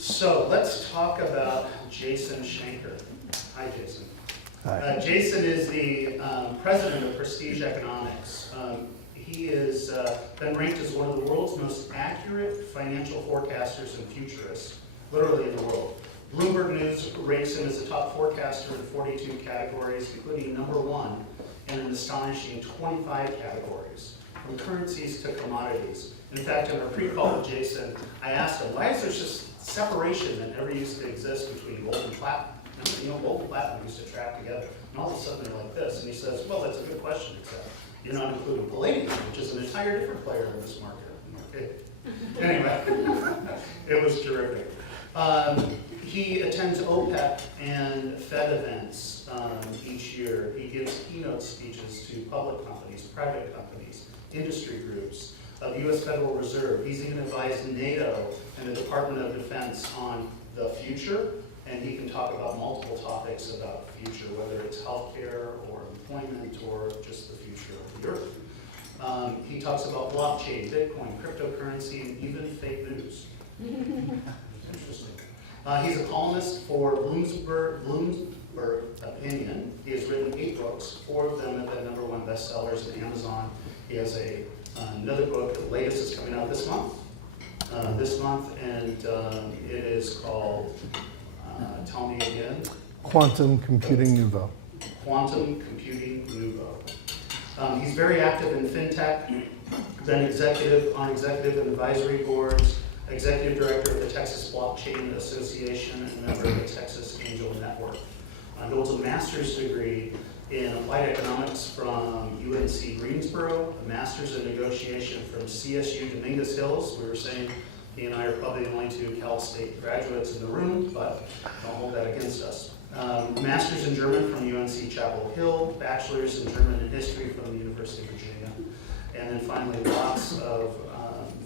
So let's talk about Jason Schenker. Hi, Jason. Hi. Jason is the president of Prestige Economics. He has been ranked as one of the world's most accurate financial forecasters and futurists, literally in the world. Bloomberg News ranks him as a top forecaster in 42 categories, including #1 in an astonishing 25 categories, from currencies to commodities. In fact, in our pre-call with Jason, I asked him, why is there just separation that never used to exist between gold and platinum? You know, gold and platinum used to track together, and all of a sudden they're like this. And he says, well, that's a good question, except you're not including palladium, which is an entire different player in this market. Okay. Anyway, it was terrific. He attends OPEC and Fed events each year. He gives keynote speeches to public companies, private companies, industry groups, of the U.S. Federal Reserve. He's even advised NATO and the Department of Defense on the future, and he can talk about multiple topics about the future, whether it's healthcare or employment or just the future of the earth. He talks about blockchain, Bitcoin, cryptocurrency, and even fake news. Interesting. He's a columnist for Bloomberg Opinion. He has written 8 books. 4 of them have been #1 bestsellers at Amazon. He has another book, the latest is coming out this month, and it is called, tell me again. Quantum Computing Nouveau. Quantum Computing Nouveau. He's very active in fintech, been executive on executive and advisory boards, executive director of the Texas Blockchain Association, and member of the Texas Angel Network. He holds a master's degree in applied economics from UNC Greensboro, a master's in negotiation from CSU Dominguez Hills. We were saying he and I are probably the only 2 Cal State graduates in the room, but don't hold that against us. Master's in German from UNC Chapel Hill, bachelor's in German and history from the University of Virginia, and then finally lots of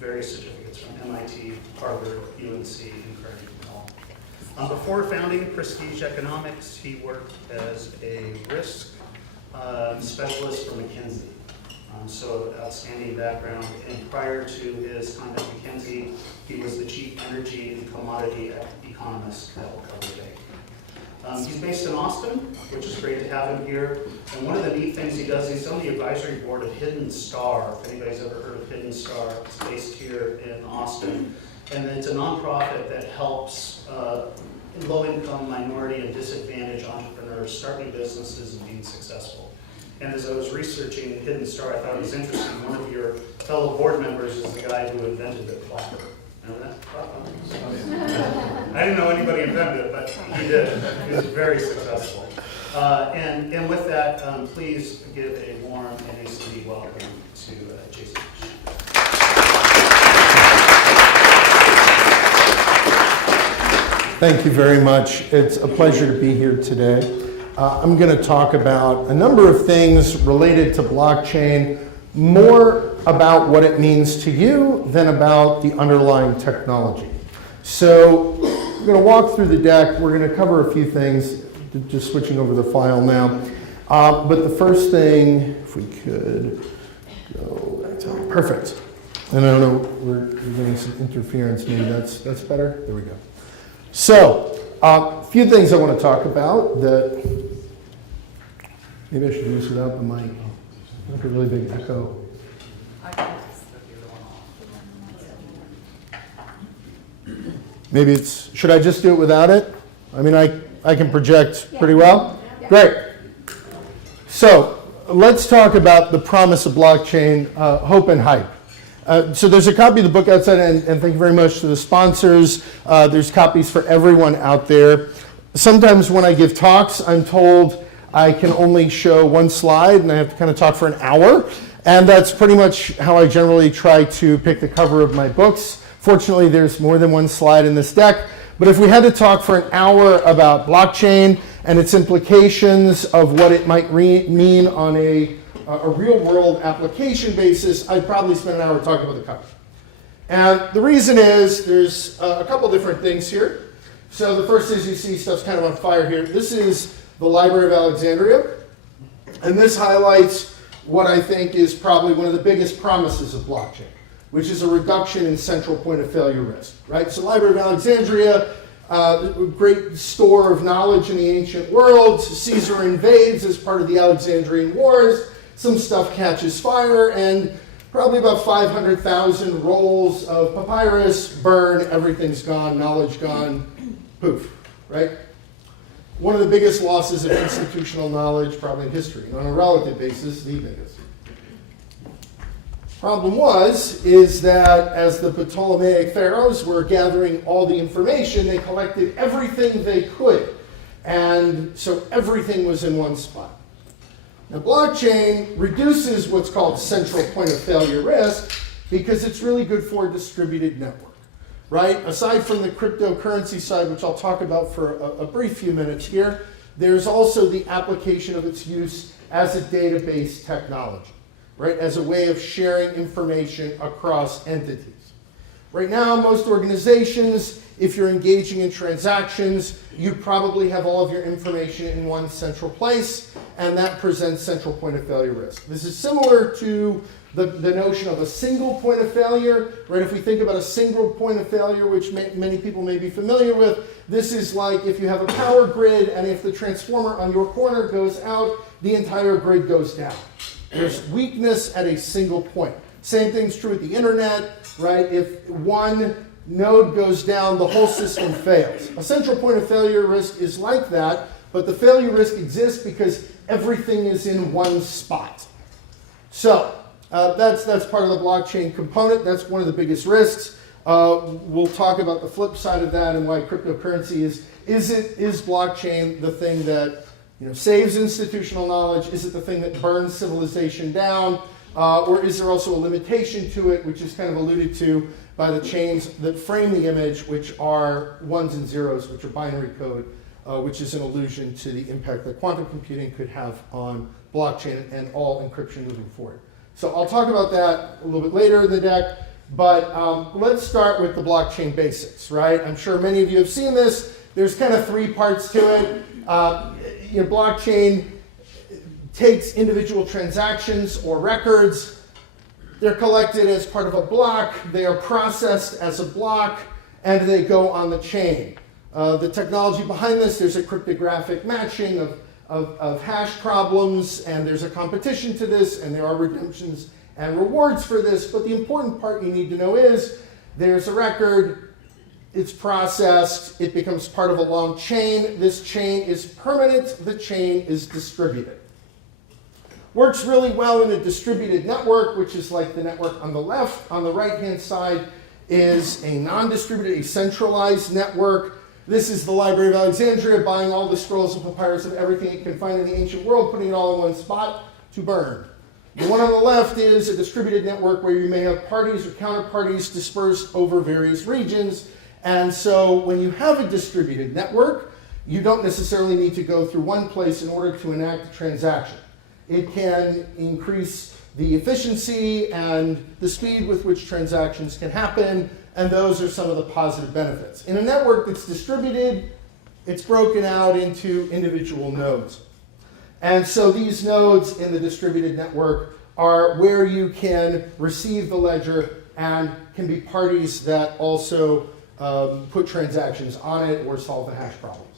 various certificates from MIT, Harvard, UNC, and Carnegie Mellon. Before founding Prestige Economics, he worked as a risk specialist for McKinsey. So outstanding background. And prior to his time at McKinsey, he was the chief energy and commodity economist at Cover Bank. He's based in Austin, which is great to have him here. And one of the neat things he does, he's on the advisory board of Hidden Star. If anybody's ever heard of Hidden Star, it's based here in Austin. And it's a nonprofit that helps low-income, minority, and disadvantaged entrepreneurs start new businesses and being successful. And as I was researching Hidden Star, I thought it was interesting. One of your fellow board members is the guy who invented the clapper. Remember that? I didn't know anybody invented it, but he did. He was very successful. And with that, please give a warm NACD welcome to Jason. Thank you very much. It's a pleasure to be here today. I'm going to talk about a number of things related to blockchain, more about what it means to you than about the underlying technology. So I'm going to walk through the deck. We're going to cover a few things, just switching over the file now. But the first thing, if we could go back to, perfect. And I don't know, we're getting some interference. Maybe that's better. There we go. So, a few things I want to talk about that, maybe I should do this without the mic. Like a really big echo. Maybe it's, should I just do it without it? I mean, I can project pretty well? Great. So, let's talk about the promise of blockchain, hope and hype. So there's a copy of the book outside, and thank you very much to the sponsors. There's copies for everyone out there. Sometimes when I give talks, I'm told I can only show 1 slide, and I have to kind of talk for an hour. And that's pretty much how I generally try to pick the cover of my books. Fortunately, there's more than 1 slide in this deck. But if we had to talk for an hour about blockchain and its implications of what it might mean on a real-world application basis, I'd probably spend an hour talking about the cover. And the reason is there's a couple different things here. So the first is you see stuff's kind of on fire here. This is the Library of Alexandria. And this highlights what I think is probably one of the biggest promises of blockchain, which is a reduction in central point of failure risk, right? So Library of Alexandria, a great store of knowledge in the ancient world. Caesar invades as part of the Alexandrian Wars. Some stuff catches fire, and probably about 500,000 rolls of papyrus burn. Everything's gone, knowledge gone, poof, right? One of the biggest losses of institutional knowledge probably in history. On a relative basis, the biggest. Problem is that as the Ptolemaic pharaohs were gathering all the information, they collected everything they could. And so everything was in one spot. Now, blockchain reduces what's called central point of failure risk because it's really good for a distributed network, right? Aside from the cryptocurrency side, which I'll talk about for a brief few minutes here, there's also the application of its use as a database technology, right? As a way of sharing information across entities. Right now, most organizations, if you're engaging in transactions, you probably have all of your information in one central place, and that presents central point of failure risk. This is similar to the notion of a single point of failure, right? If we think about a single point of failure, which many people may be familiar with, this is like if you have a power grid, and if the transformer on your corner goes out, the entire grid goes down. There's weakness at a single point. Same thing's true with the internet, right? If one node goes down, the whole system fails. A central point of failure risk is like that, but the failure risk exists because everything is in one spot. So that's part of the blockchain component. That's one of the biggest risks. We'll talk about the flip side of that and why cryptocurrency is blockchain the thing that saves institutional knowledge? Is it the thing that burns civilization down? Or is there also a limitation to it, which is kind of alluded to by the chains that frame the image, which are ones and zeros, which are binary code, which is an allusion to the impact that quantum computing could have on blockchain and all encryption moving forward. So I'll talk about that a little bit later in the deck, but let's start with the blockchain basics, right? I'm sure many of you have seen this. There's kind of three parts to it. Blockchain takes individual transactions or records. They're collected as part of a block. They are processed as a block, and they go on the chain. The technology behind this, there's a cryptographic matching of hash problems, and there's a competition to this, and there are redemptions and rewards for this. But the important part you need to know is there's a record. It's processed, it becomes part of a long chain. This chain is permanent, the chain is distributed. Works really well in a distributed network, which is like the network on the left. On the right-hand side is a non-distributed, a centralized network. This is the Library of Alexandria buying all the scrolls and papyrus of everything it can find in the ancient world, putting it all in one spot to burn. The one on the left is a distributed network where you may have parties or counterparties dispersed over various regions. And so when you have a distributed network, you don't necessarily need to go through one place in order to enact a transaction. It can increase the efficiency and the speed with which transactions can happen, and those are some of the positive benefits. In a network that's distributed, it's broken out into individual nodes. And so these nodes in the distributed network are where you can receive the ledger and can be parties that also put transactions on it or solve the hash problems.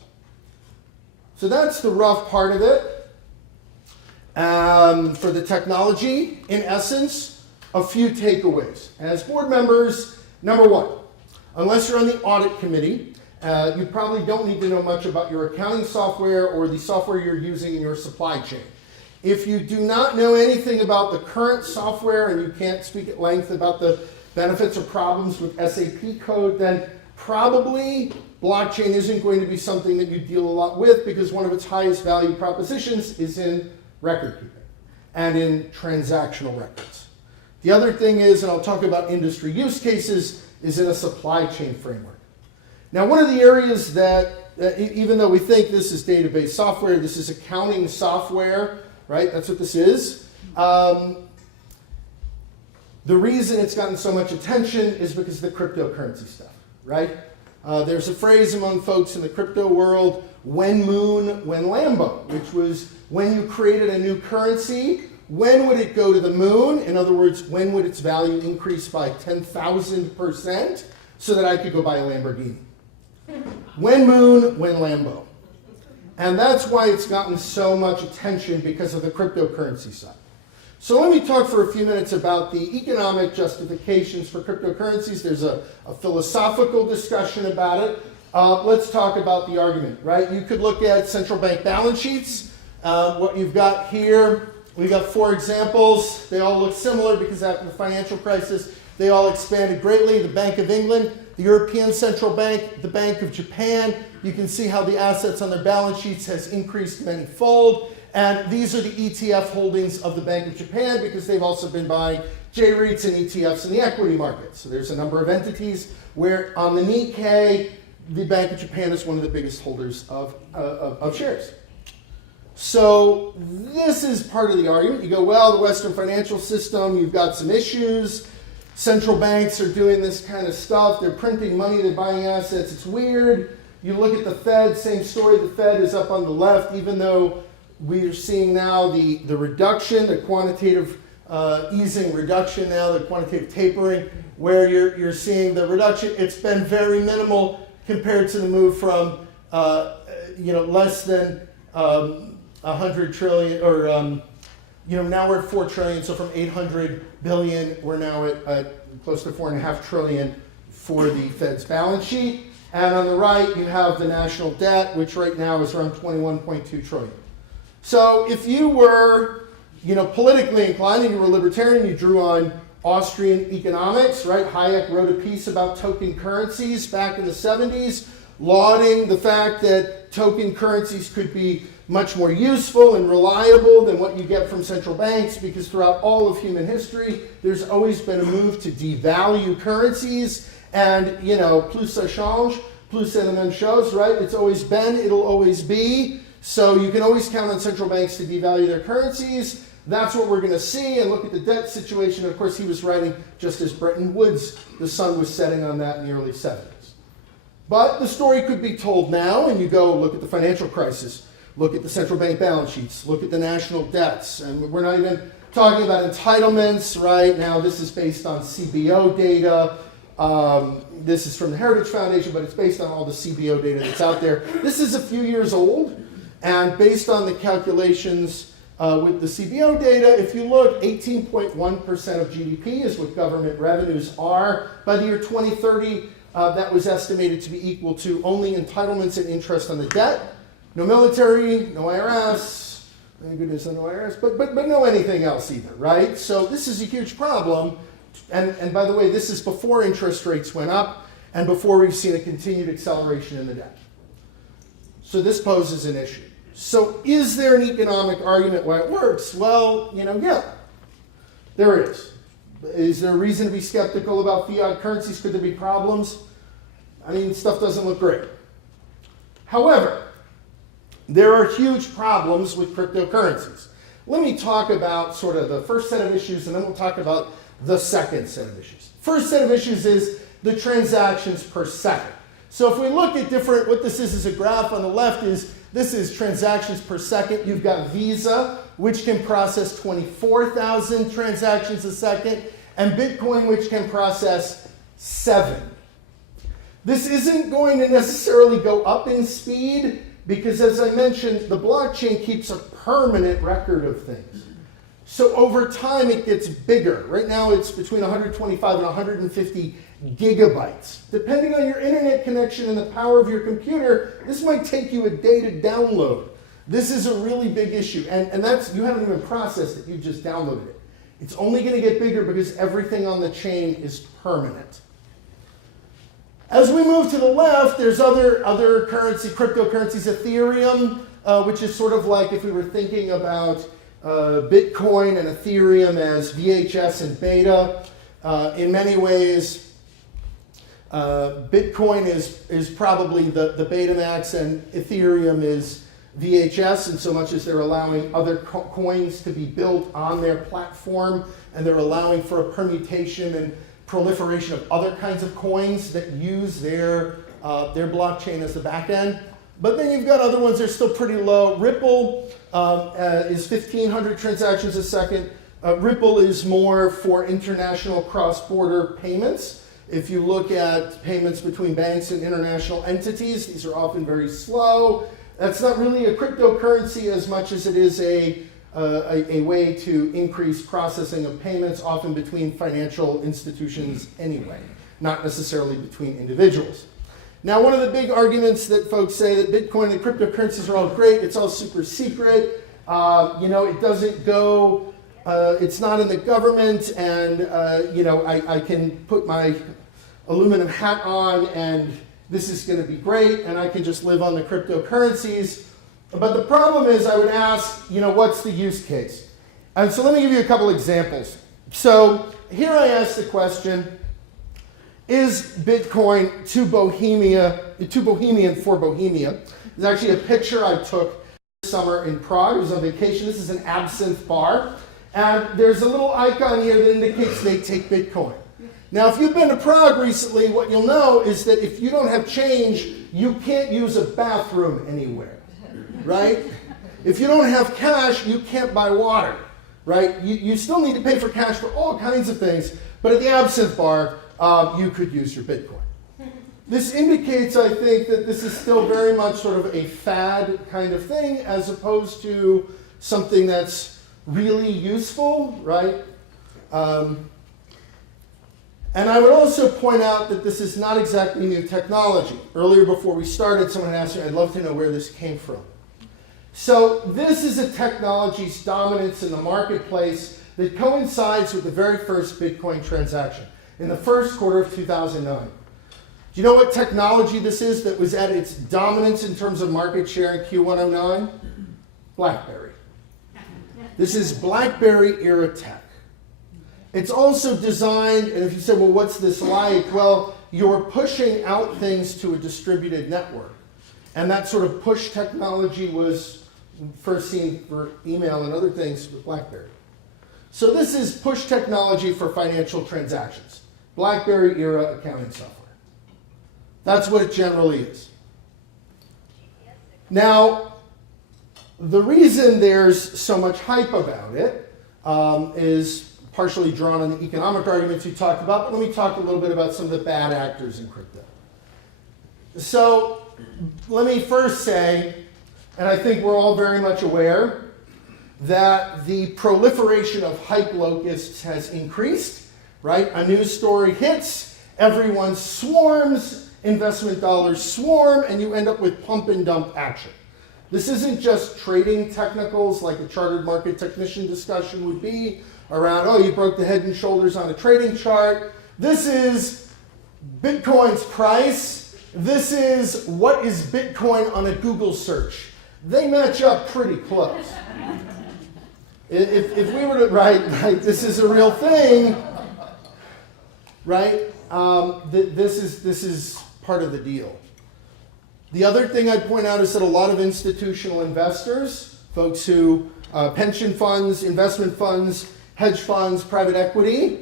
So that's the rough part of it. For the technology, in essence, a few takeaways. As board members, number one, unless you're on the audit committee, you probably don't need to know much about your accounting software or the software you're using in your supply chain. If you do not know anything about the current software and you can't speak at length about the benefits or problems with SAP code, then probably blockchain isn't going to be something that you deal a lot with, because one of its highest value propositions is in record keeping and in transactional records. The other thing is, and I'll talk about industry use cases, is in a supply chain framework. Now, one of the areas that, even though we think this is database software, this is accounting software, right? That's what this is. The reason it's gotten so much attention is because of the cryptocurrency stuff, right? There's a phrase among folks in the crypto world, when moon, when Lambo, which was when you created a new currency when would it go to the moon? In other words, when would its value increase by 10,000% so that I could go buy a Lamborghini? When moon, when Lambo. And that's why it's gotten so much attention, because of the cryptocurrency side. So let me talk for a few minutes about the economic justifications for cryptocurrencies. There's a philosophical discussion about it. Let's talk about the argument, right? You could look at central bank balance sheets. What you've got here, we've got 4 examples. They all look similar because after the financial crisis, they all expanded greatly. The Bank of England, the European Central Bank, the Bank of Japan. You can see how the assets on their balance sheets has increased many-fold. And these are the ETF holdings of the Bank of Japan, because they've also been buying J-REITs and ETFs in the equity market. So there's a number of entities where on the Nikkei, the Bank of Japan is one of the biggest holders of shares. So this is part of the argument. You go, well, the Western financial system, you've got some issues. Central banks are doing this kind of stuff. They're printing money, they're buying assets. It's weird. You look at the Fed, same story. The Fed is up on the left, even though we are seeing now the reduction, the quantitative easing reduction now, the quantitative tapering, where you're seeing the reduction. It's been very minimal compared to the move from less than 100 trillion, or now we're at 4 trillion. So from 800 billion, we're now at close to 4.5 trillion for the Fed's balance sheet. And on the right, you have the national debt, which right now is around 21.2 trillion. So if you were, politically inclined and you were libertarian, you drew on Austrian economics, right? Hayek wrote a piece about token currencies back in the 70s, lauding the fact that token currencies could be much more useful and reliable than what you get from central banks, because throughout all of human history, there's always been a move to devalue currencies. And, plus ça change, plus c'est la même chose, right? It's always been, it'll always be. So you can always count on central banks to devalue their currencies. That's what we're going to see. And look at the debt situation. Of course, he was writing just as Bretton Woods, the sun was setting on that in the early 70s. But the story could be told now, and you go look at the financial crisis, look at the central bank balance sheets, look at the national debts. And we're not even talking about entitlements, right? Now, this is based on CBO data. This is from the Heritage Foundation, but it's based on all the CBO data that's out there. This is a few years old. And based on the calculations with the CBO data, if you look, 18.1% of GDP is what government revenues are. By the year 2030, that was estimated to be equal to only entitlements and interest on the debt. No military, no IRS, thank goodness no IRS, but no anything else either, right? So this is a huge problem. And by the way, this is before interest rates went up and before we've seen a continued acceleration in the debt. So this poses an issue. So is there an economic argument why it works? Well, yeah, there is. Is there a reason to be skeptical about fiat currencies? Could there be problems? I mean, stuff doesn't look great. However, there are huge problems with cryptocurrencies. Let me talk about sort of the first set of issues, and then we'll talk about the second set of issues. First set of issues is the transactions per second. So if we look at what this is a graph on the left this is transactions per second. You've got Visa, which can process 24,000 transactions a second, and Bitcoin, which can process 7. This isn't going to necessarily go up in speed because, as I mentioned, the blockchain keeps a permanent record of things. So over time, it gets bigger. Right now, it's between 125 and 150 gigabytes. Depending on your internet connection and the power of your computer, this might take you a day to download. This is a really big issue. And that's, you haven't even processed it, you just downloaded it. It's only going to get bigger because everything on the chain is permanent. As we move to the left, there's other cryptocurrencies, Ethereum, which is sort of like if we were thinking about Bitcoin and Ethereum as VHS and beta. In many ways, Bitcoin is probably the Betamax and Ethereum is VHS, in so much as they're allowing other coins to be built on their platform, and they're allowing for a permutation and proliferation of other kinds of coins that use their blockchain as the back end. But then you've got other ones that are still pretty low. Ripple is 1,500 transactions a second. Ripple is more for international cross-border payments. If you look at payments between banks and international entities, these are often very slow. That's not really a cryptocurrency as much as it is a way to increase processing of payments, often between financial institutions anyway, not necessarily between individuals. Now, one of the big arguments that folks say that Bitcoin and cryptocurrencies are all great, it's all super secret, it doesn't go, it's not in the government, and I can put my aluminum hat on and this is going to be great and I can just live on the cryptocurrencies. But the problem is, I would ask, what's the use case? And so let me give you a couple examples. So here I ask the question, is Bitcoin too Bohemian for Bohemia? There's actually a picture I took this summer in Prague. I was on vacation. This is an absinthe bar. And there's a little icon here that indicates they take Bitcoin. Now, if you've been to Prague recently, what you'll know is that if you don't have change, you can't use a bathroom anywhere, right? If you don't have cash, you can't buy water, right? You still need to pay for cash for all kinds of things, but at the absinthe bar, you could use your Bitcoin. This indicates, I think, that this is still very much sort of a fad kind of thing, as opposed to something that's really useful, right? And I would also point out that this is not exactly new technology. Earlier, before we started, someone asked me, I'd love to know where this came from. So this is a technology's dominance in the marketplace that coincides with the very first Bitcoin transaction in the first quarter of 2009. Do you know what technology this is that was at its dominance in terms of market share in Q109? BlackBerry. This is BlackBerry era tech. It's also designed, and if you say, well, what's this like? Well, you're pushing out things to a distributed network. And that sort of push technology was first seen for email and other things with BlackBerry. So this is push technology for financial transactions. BlackBerry era accounting software. That's what it generally is. Now, the reason there's so much hype about it is partially drawn on the economic arguments you talked about, but let me talk a little bit about some of the bad actors in crypto. So let me first say, and I think we're all very much aware, that the proliferation of hype locusts has increased, right? A news story hits, everyone swarms, investment dollars swarm, and you end up with pump and dump action. This isn't just trading technicals like a chartered market technician discussion would be around, oh, you broke the head and shoulders on a trading chart. This is Bitcoin's price. This is what is Bitcoin on a Google search. They match up pretty close. If we were to, right, this is a real thing, right? This is part of the deal. The other thing I'd point out is that a lot of institutional investors, folks who, pension funds, investment funds, hedge funds, private equity,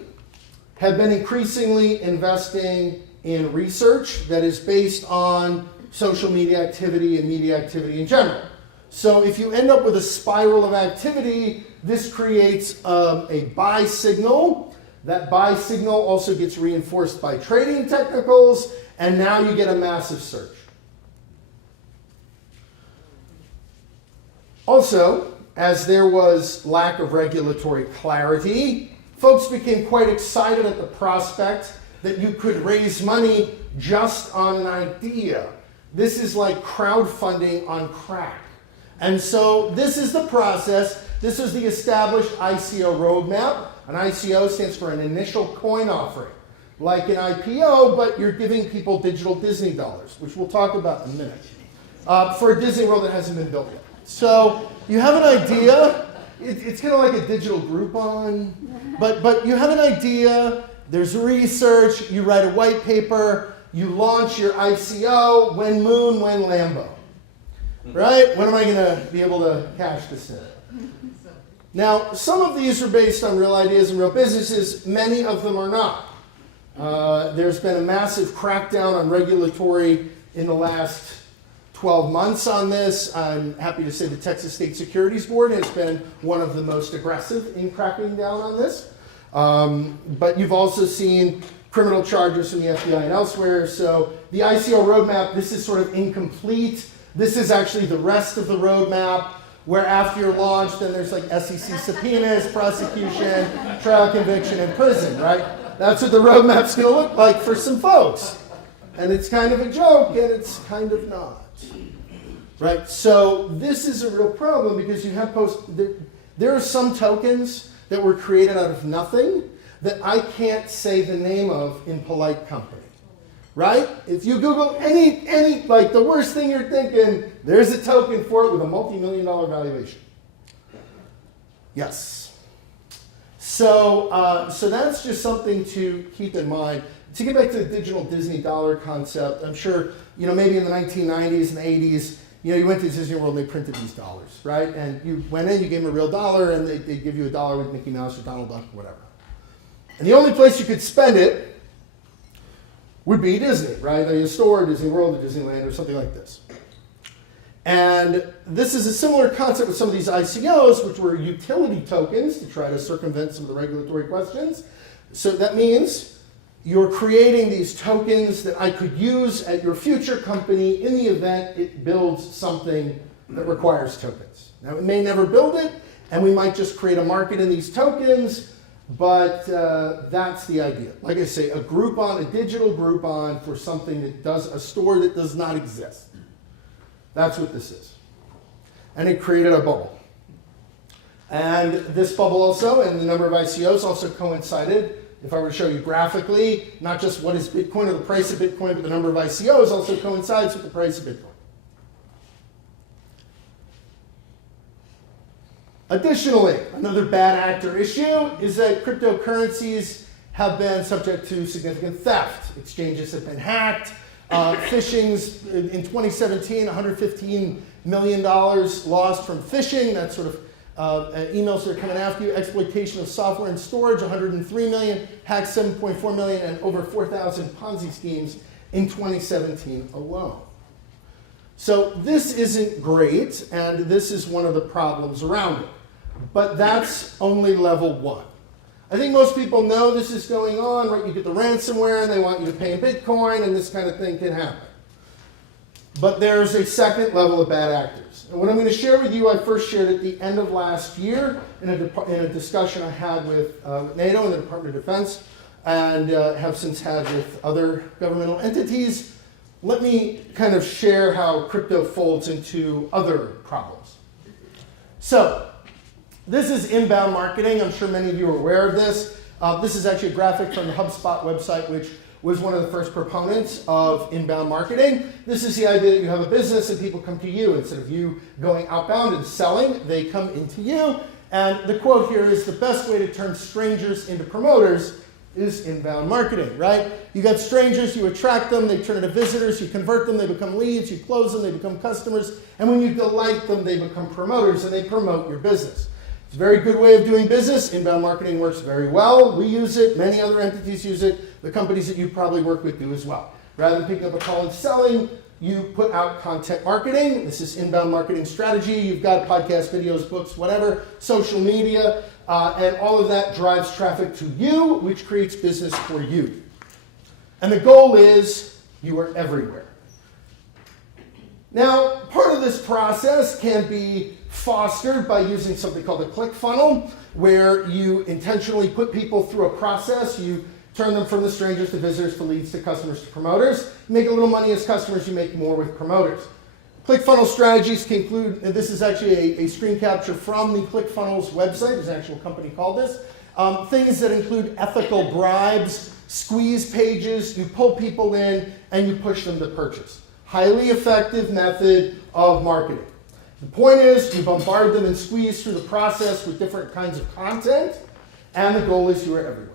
have been increasingly investing in research that is based on social media activity and media activity in general. So if you end up with a spiral of activity, this creates a buy signal. That buy signal also gets reinforced by trading technicals, and now you get a massive surge. Also, as there was lack of regulatory clarity, folks became quite excited at the prospect that you could raise money just on an idea. This is like crowdfunding on crack. And so this is the process. This is the established ICO roadmap. An ICO stands for an initial coin offering, like an IPO, but you're giving people digital Disney dollars, which we'll talk about in a minute, for a Disney World that hasn't been built yet. So you have an idea. It's kind of like a digital Groupon, but you have an idea. There's research. You write a white paper. You launch your ICO. When Moon, when Lambo. Right? When am I going to be able to cash this in? Now, some of these are based on real ideas and real businesses. Many of them are not. There's been a massive crackdown on regulatory in the last 12 months on this. I'm happy to say the Texas State Securities Board has been one of the most aggressive in cracking down on this. But you've also seen criminal charges from the FBI and elsewhere. So the ICO roadmap, this is sort of incomplete. This is actually the rest of the roadmap, where after you're launched, then there's like SEC subpoenas, prosecution, trial, conviction, and prison, right? That's what the roadmap's going to look like for some folks. And it's kind of a joke, and it's kind of not. Right? So this is a real problem because you have there are some tokens that were created out of nothing that I can't say the name of in polite company. Right? If you Google any like the worst thing you're thinking, there's a token for it with a multi-million-dollar valuation. Yes. So that's just something to keep in mind. To get back to the digital Disney dollar concept, I'm sure, maybe in the 1990s and 80s, you went to Disney World and they printed these dollars, right? And you went in, you gave them a real dollar, and they'd give you a dollar with Mickey Mouse or Donald Duck or whatever. And the only place you could spend it would be Disney, right? A store, Disney World, or Disneyland, or something like this. And this is a similar concept with some of these ICOs, which were utility tokens to try to circumvent some of the regulatory questions. So that means you're creating these tokens that I could use at your future company in the event it builds something that requires tokens. Now, it may never build it, and we might just create a market in these tokens, but that's the idea. Like I say, a digital Groupon for something that does a store that does not exist. That's what this is. And it created a bubble. And this bubble also, and the number of ICOs also coincided. If I were to show you graphically, not just what is Bitcoin or the price of Bitcoin, but the number of ICOs also coincides with the price of Bitcoin. Additionally, another bad actor issue is that cryptocurrencies have been subject to significant theft. Exchanges have been hacked. Phishings in 2017, $115 million lost from phishing. That's sort of emails that are coming after you. Exploitation of software and storage, 103 million. Hacked 7.4 million, and over 4,000 Ponzi schemes in 2017 alone. So this isn't great, and this is one of the problems around it. But that's only level one. I think most people know this is going on, right? You get the ransomware, and they want you to pay in Bitcoin, and this kind of thing can happen. But there's a second level of bad actors. And what I'm going to share with you, I first shared at the end of last year in a discussion I had with NATO and the Department of Defense, and have since had with other governmental entities. Let me kind of share how crypto folds into other problems. So, this is inbound marketing. I'm sure many of you are aware of this. This is actually a graphic from the HubSpot website, which was one of the first proponents of inbound marketing. This is the idea that you have a business and people come to you. Instead of you going outbound and selling, they come into you. And the quote here is, the best way to turn strangers into promoters is inbound marketing, right? You got strangers, you attract them, they turn into visitors, you convert them, they become leads, you close them, they become customers, and when you delight them, they become promoters, and they promote your business. It's a very good way of doing business. Inbound marketing works very well. We use it, many other entities use it, the companies that you probably work with do as well. Rather than picking up a call and selling, you put out content marketing. This is inbound marketing strategy. You've got podcasts, videos, books, whatever, social media, and all of that drives traffic to you, which creates business for you. And the goal is you are everywhere. Now, part of this process can be fostered by using something called a click funnel, where you intentionally put people through a process. You turn them from the strangers to visitors to leads to customers to promoters. You make a little money as customers, you make more with promoters. ClickFunnels strategies can include, and this is actually a screen capture from the ClickFunnels website, there's an actual company called this, things that include ethical bribes, squeeze pages, you pull people in and you push them to purchase. Highly effective method of marketing. The point is you bombard them and squeeze through the process with different kinds of content, and the goal is you are everywhere.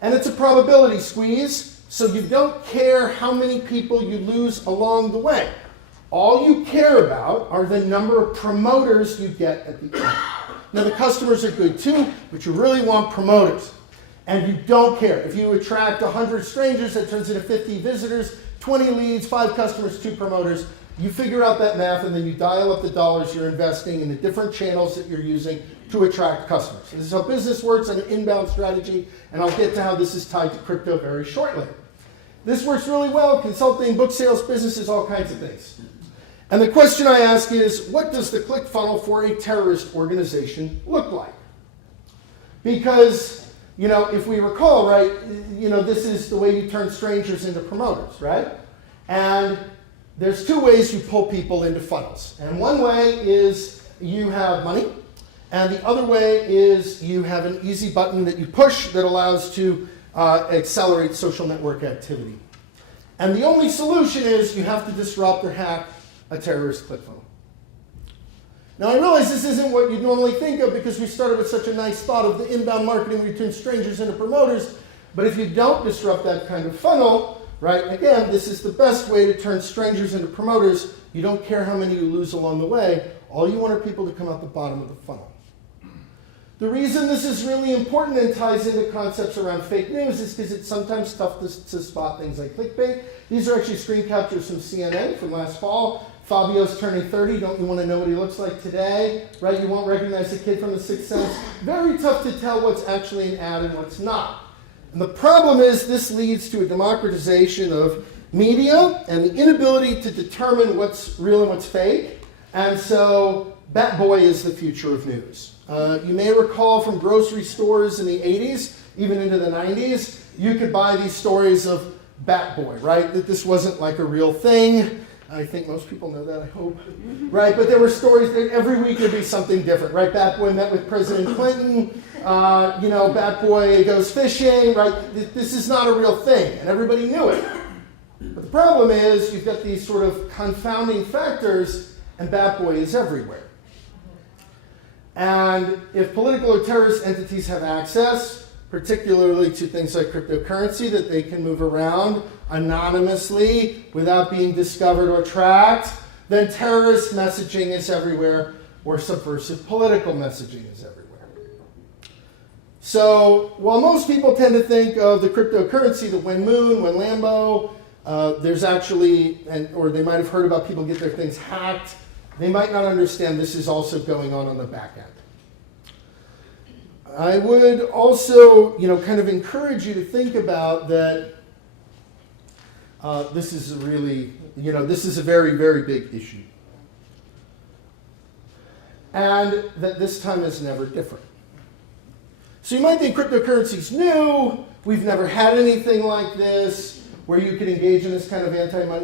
And it's a probability squeeze, so you don't care how many people you lose along the way. All you care about are the number of promoters you get at the end. Now the customers are good too, but you really want promoters. And you don't care. If you attract 100 strangers, that turns into 50 visitors, 20 leads, 5 customers, 2 promoters. You figure out that math, and then you dial up the dollars you're investing in the different channels that you're using to attract customers. This is how business works on an inbound strategy, and I'll get to how this is tied to crypto very shortly. This works really well, consulting, book sales, businesses, all kinds of things. And the question I ask is, what does the click funnel for a terrorist organization look like? Because, if we recall, right, this is the way you turn strangers into promoters, right? And there's two ways you pull people into funnels. And one way is you have money, and the other way is you have an easy button that you push that allows to accelerate social network activity. And the only solution is you have to disrupt or hack a terrorist click funnel. Now, I realize this isn't what you'd normally think of because we started with such a nice thought of the inbound marketing where you turn strangers into promoters. But if you don't disrupt that kind of funnel, right, again, this is the best way to turn strangers into promoters. You don't care how many you lose along the way. All you want are people to come out the bottom of the funnel. The reason this is really important and ties into concepts around fake news is because it's sometimes tough to spot things like clickbait. These are actually screen captures from CNN from last fall. Fabio's turning 30. Don't you want to know what he looks like today? Right? You won't recognize the kid from The Sixth Sense. Very tough to tell what's actually an ad and what's not. And the problem is this leads to a democratization of media and the inability to determine what's real and what's fake. And so Bat Boy is the future of news. You may recall from grocery stores in the 80s, even into the 90s, you could buy these stories of Bat Boy, right? That this wasn't like a real thing. I think most people know that, I hope. Right? But there were stories that every week there'd be something different, right? Bat Boy met with President Clinton. Bat Boy goes fishing, right? This is not a real thing, and everybody knew it. But the problem is you've got these sort of confounding factors, and Bat Boy is everywhere. And if political or terrorist entities have access, particularly to things like cryptocurrency that they can move around anonymously without being discovered or tracked, then terrorist messaging is everywhere, or subversive political messaging is everywhere. So while most people tend to think of the cryptocurrency, the When Moon, When Lambo, there's actually, or they might have heard about people get their things hacked, they might not understand this is also going on the back end. I would also, kind of encourage you to think about that this is a really, this is a very, very big issue. And that this time is never different. So you might think cryptocurrency's new, we've never had anything like this, where you can engage in this kind of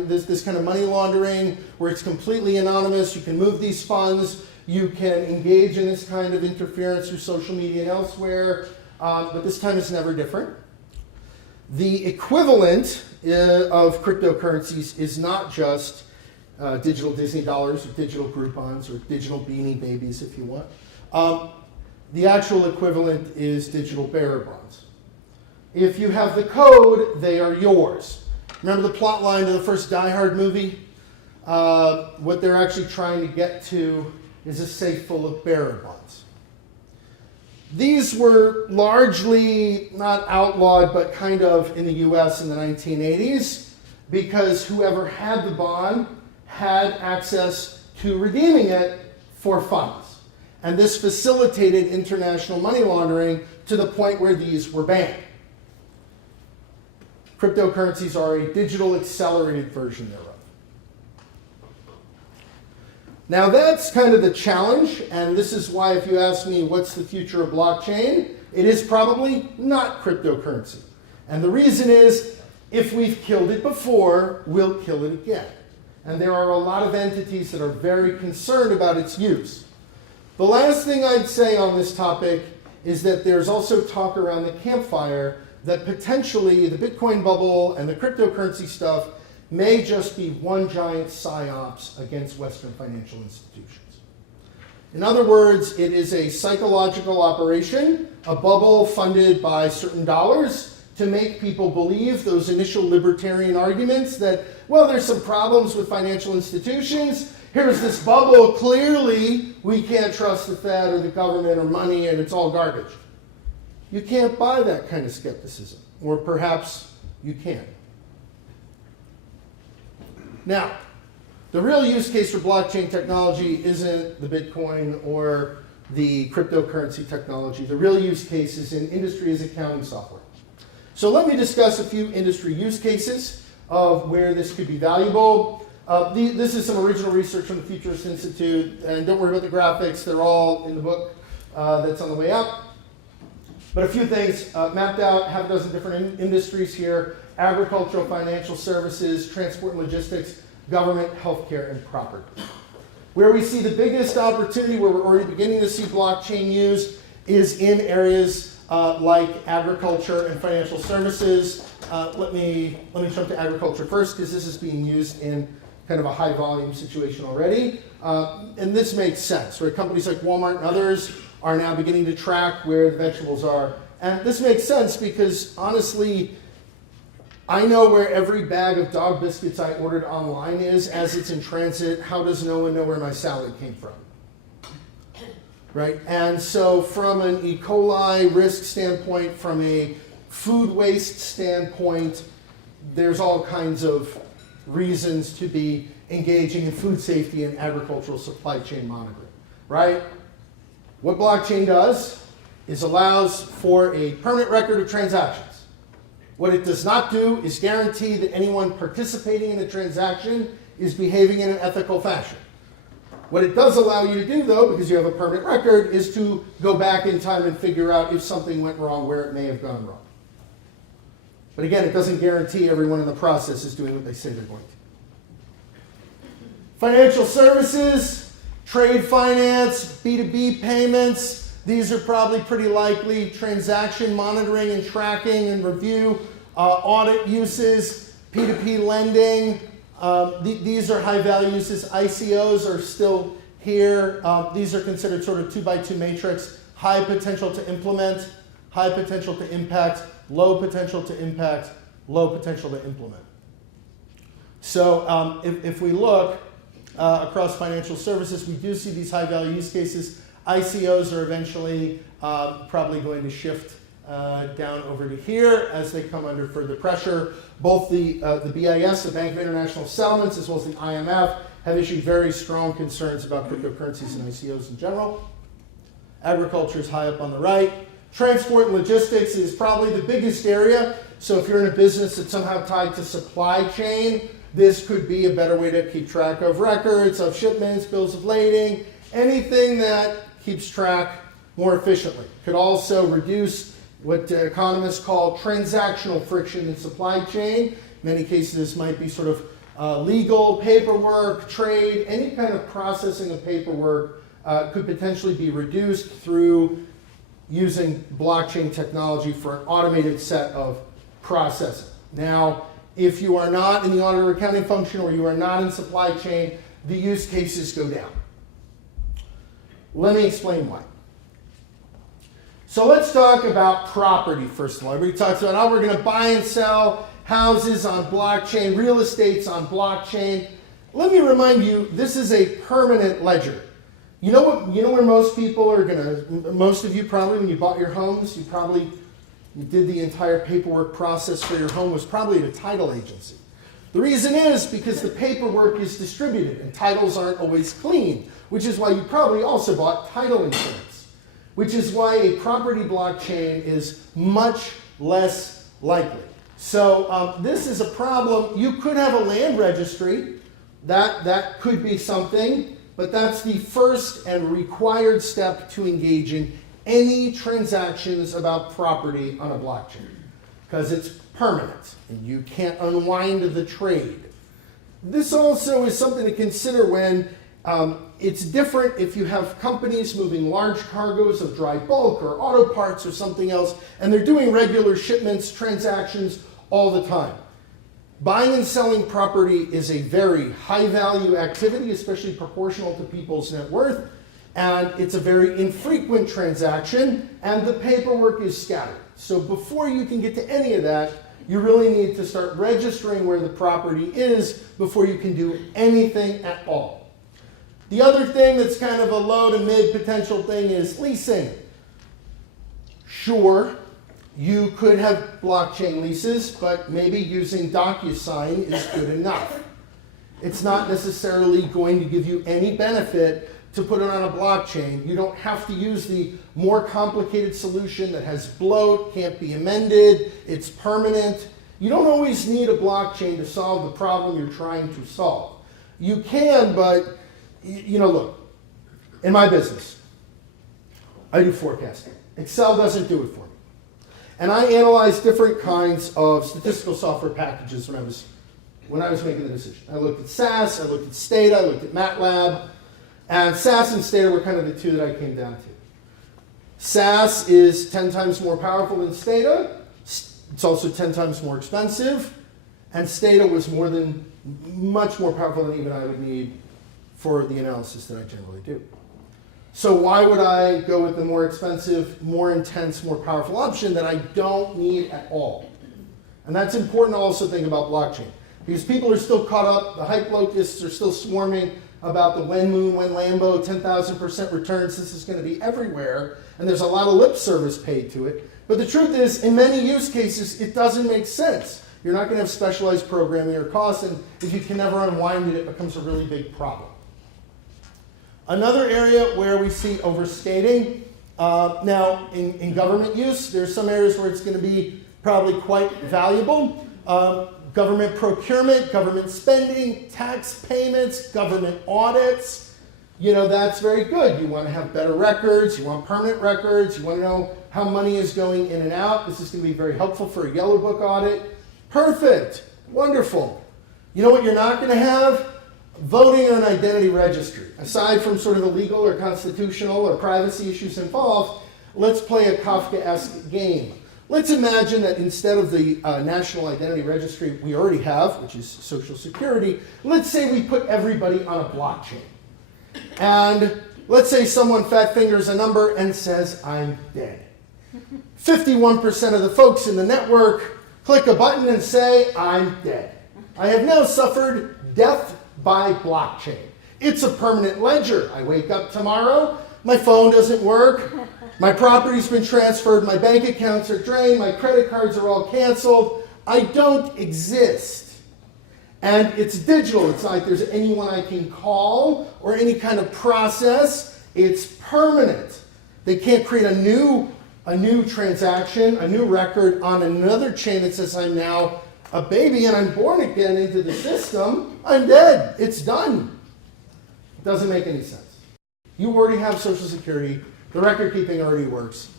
this kind of money laundering, where it's completely anonymous, you can move these funds, you can engage in this kind of interference through social media and elsewhere, but this time is never different. The equivalent of cryptocurrencies is not just digital Disney dollars or digital Groupons or digital Beanie Babies, if you want. The actual equivalent is digital bearer bonds. If you have the code, they are yours. Remember the plot line of the first Die Hard movie? What they're actually trying to get to is a safe full of bearer bonds. These were largely not outlawed, but kind of in the US in the 1980s, because whoever had the bond had access to redeeming it for funds. And this facilitated international money laundering to the point where these were banned. Cryptocurrencies are a digital accelerated version thereof. Now that's kind of the challenge, and this is why if you ask me what's the future of blockchain, it is probably not cryptocurrency. And the reason is, if we've killed it before, we'll kill it again. And there are a lot of entities that are very concerned about its use. The last thing I'd say on this topic is that there's also talk around the campfire that potentially the Bitcoin bubble and the cryptocurrency stuff may just be one giant psyops against Western financial institutions. In other words, it is a psychological operation, a bubble funded by certain dollars to make people believe those initial libertarian arguments that, well, there's some problems with financial institutions. Here's this bubble. Clearly, we can't trust the Fed or the government or money, and it's all garbage. You can't buy that kind of skepticism, or perhaps you can. Now, The real use case for blockchain technology isn't the Bitcoin or the cryptocurrency technology. The real use case is in industry as accounting software. So let me discuss a few industry use cases of where this could be valuable. This is some original research from the Futurist Institute, and don't worry about the graphics. They're all in the book that's on the way up. But a few things mapped out, half a dozen different industries here: agricultural, financial services, transport and logistics, government, healthcare, and property. Where we see the biggest opportunity, where we're already beginning to see blockchain used, is in areas like agriculture and financial services. Let me jump to agriculture first, because this is being used in kind of a high volume situation already. And this makes sense, right? Companies like Walmart and others are now beginning to track where the vegetables are. And this makes sense because, honestly, I know where every bag of dog biscuits I ordered online is as it's in transit. How does no one know where my salad came from? Right? And so from an E. coli risk standpoint, from a food waste standpoint, there's all kinds of reasons to be engaging in food safety and agricultural supply chain monitoring, right? What blockchain does is allows for a permanent record of transactions. What it does not do is guarantee that anyone participating in the transaction is behaving in an ethical fashion. What it does allow you to do, though, because you have a permanent record, is to go back in time and figure out if something went wrong, where it may have gone wrong. But again, it doesn't guarantee everyone in the process is doing what they say they're going to. Financial services, trade finance, B2B payments, these are probably pretty likely. Transaction monitoring and tracking and review, audit uses, P2P lending, these are high value uses. ICOs are still here. These are considered sort of 2x2 matrix, high potential to implement, high potential to impact, low potential to impact, low potential to implement. So if we look across financial services, we do see these high value use cases. ICOs are eventually probably going to shift down over to here as they come under further pressure. Both the BIS, the Bank of International Settlements, as well as the IMF, have issued very strong concerns about cryptocurrencies and ICOs in general. Agriculture is high up on the right. Transport and logistics is probably the biggest area. So if you're in a business that's somehow tied to supply chain, this could be a better way to keep track of records, of shipments, bills of lading, anything that keeps track more efficiently. Could also reduce what economists call transactional friction in supply chain. In many cases, this might be sort of legal, paperwork, trade, any kind of processing of paperwork could potentially be reduced through using blockchain technology for an automated set of processing. Now, if you are not in the audit or accounting function, or you are not in supply chain, the use cases go down. Let me explain why. So let's talk about property first of all. Everybody talks about how we're going to buy and sell houses on blockchain, real estate's on blockchain. Let me remind you, this is a permanent ledger. You know where most people are most of you probably, when you bought your homes, you did the entire paperwork process for your home was probably at a title agency. The reason is because the paperwork is distributed and titles aren't always clean, which is why you probably also bought title insurance, which is why a property blockchain is much less likely. So this is a problem. You could have a land registry. That could be something, but that's the first and required step to engage in any transactions about property on a blockchain, because it's permanent and you can't unwind the trade. This also is something to consider when it's different if you have companies moving large cargoes of dry bulk or auto parts or something else, and they're doing regular shipments, transactions all the time. Buying and selling property is a very high value activity, especially proportional to people's net worth, and it's a very infrequent transaction, and the paperwork is scattered. So before you can get to any of that, you really need to start registering where the property is before you can do anything at all. The other thing that's kind of a low to mid potential thing is leasing. Sure, you could have blockchain leases, but maybe using DocuSign is good enough. It's not necessarily going to give you any benefit to put it on a blockchain. You don't have to use the more complicated solution that has bloat, can't be amended, it's permanent. You don't always need a blockchain to solve the problem you're trying to solve. You can, but, look, in my business, I do forecasting. Excel doesn't do it for me. And I analyze different kinds of statistical software packages when I was making the decision. I looked at SAS, I looked at Stata, I looked at MATLAB, and SAS and Stata were kind of the two that I came down to. SAS is 10 times more powerful than Stata. It's also 10 times more expensive. And Stata was much more powerful than even I would need for the analysis that I generally do. So why would I go with the more expensive, more intense, more powerful option that I don't need at all? And that's important to also think about blockchain. Because people are still caught up, the hype locusts are still swarming about the when Moon, when Lambo, 10,000% returns, this is going to be everywhere. And there's a lot of lip service paid to it. But the truth is, in many use cases, it doesn't make sense. You're not going to have specialized programming or costs, and if you can never unwind it, it becomes a really big problem. Another area where we see overstating, now in government use, there's some areas where it's going to be probably quite valuable. Government procurement, government spending, tax payments, government audits, that's very good. You want to have better records, you want permanent records, you want to know how money is going in and out. This is going to be very helpful for a yellow book audit. Perfect, wonderful. You know what you're not going to have? Voting or an identity registry. Aside from sort of the legal or constitutional or privacy issues involved, let's play a Kafkaesque game. Let's imagine that instead of the national identity registry we already have, which is Social Security, let's say we put everybody on a blockchain. And let's say someone fat fingers a number and says, I'm dead. 51% of the folks in the network click a button and say, I'm dead. I have now suffered death by blockchain. It's a permanent ledger. I wake up tomorrow, my phone doesn't work, my property's been transferred, my bank accounts are drained, my credit cards are all canceled. I don't exist. And it's digital. It's not like there's anyone I can call or any kind of process. It's permanent. They can't create a new transaction, a new record on another chain that says I'm now a baby and I'm born again into the system. I'm dead. It's done. It doesn't make any sense. You already have Social Security. The record keeping already works.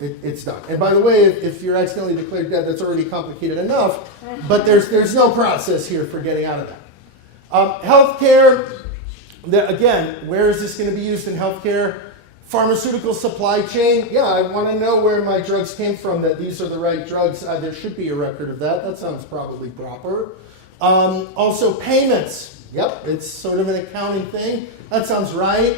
It's done. And by the way, if you're accidentally declared dead, that's already complicated enough. But there's no process here for getting out of that. Healthcare, again, where is this going to be used in healthcare? Pharmaceutical supply chain. Yeah, I want to know where my drugs came from, that these are the right drugs. There should be a record of that. That sounds probably proper. Also payments. Yep, it's sort of an accounting thing. That sounds right.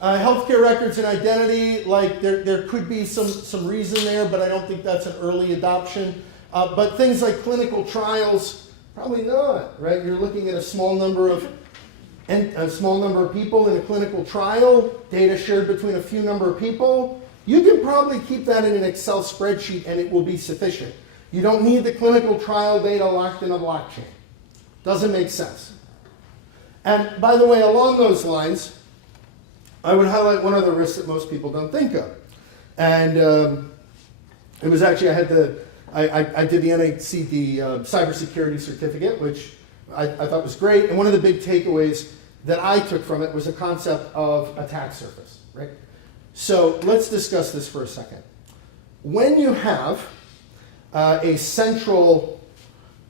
Healthcare records and identity, like there could be some reason there, but I don't think that's an early adoption. But things like clinical trials, probably not, right? You're looking at a small number of people in a clinical trial, data shared between a few number of people. You can probably keep that in an Excel spreadsheet and it will be sufficient. You don't need the clinical trial data locked in a blockchain. Doesn't make sense. And by the way, along those lines, I would highlight one other risk that most people don't think of. And it was actually, I did the NHC, the cybersecurity certificate, which I thought was great. And one of the big takeaways that I took from it was the concept of attack surface, right? So let's discuss this for a second. When you have a central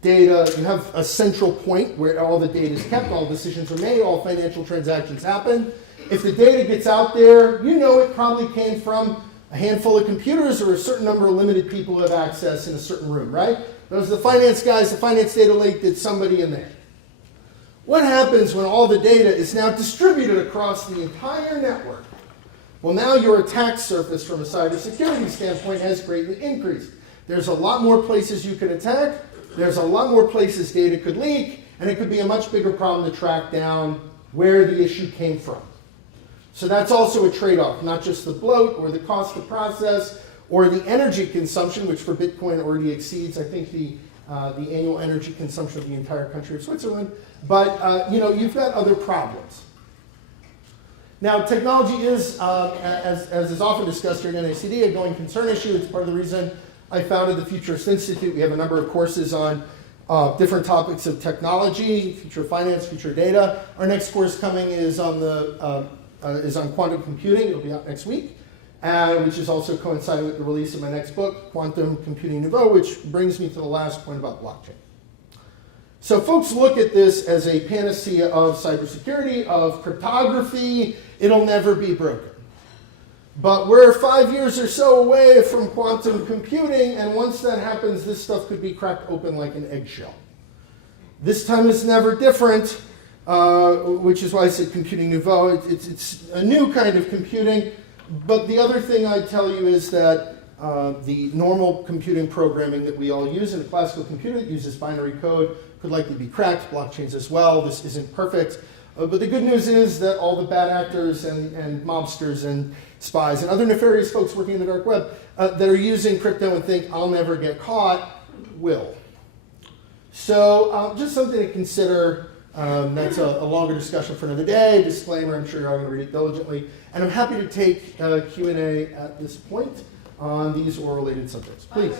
data, you have a central point where all the data is kept, all decisions are made, all financial transactions happen. If the data gets out there, you know it probably came from a handful of computers or a certain number of limited people who have access in a certain room, right? Those are the finance guys, the finance data lake, did somebody in there. What happens when all the data is now distributed across the entire network? Well, now your attack surface from a cybersecurity standpoint has greatly increased. There's a lot more places you can attack, there's a lot more places data could leak, and it could be a much bigger problem to track down where the issue came from. So that's also a trade-off, not just the bloat or the cost to process or the energy consumption, which for Bitcoin already exceeds, I think, the the annual energy consumption of the entire country of Switzerland. But you've got other problems. Now, technology is, as is often discussed here at NACD, a going concern issue. It's part of the reason I founded the Futurist Institute. We have a number of courses on different topics of technology, future finance, future data. Our next course coming is on quantum computing. It'll be out next week, which is also coinciding with the release of my next book, Quantum Computing Nouveau, which brings me to the last point about blockchain. So folks look at this as a panacea of cybersecurity, of cryptography. It'll never be broken. But we're 5 years or so away from quantum computing, and once that happens, this stuff could be cracked open like an eggshell. This time is never different, which is why I said computing nouveau. It's a new kind of computing. But the other thing I'd tell you is that the normal computing programming that we all use in a classical computer that uses binary code could likely be cracked, blockchains as well. This isn't perfect. But the good news is that all the bad actors and mobsters and spies and other nefarious folks working in the dark web that are using crypto and think I'll never get caught will. So just something to consider. That's a longer discussion for another day. Disclaimer, I'm sure you're all going to read it diligently. And I'm happy to take Q&A at this point on these or related subjects. Please.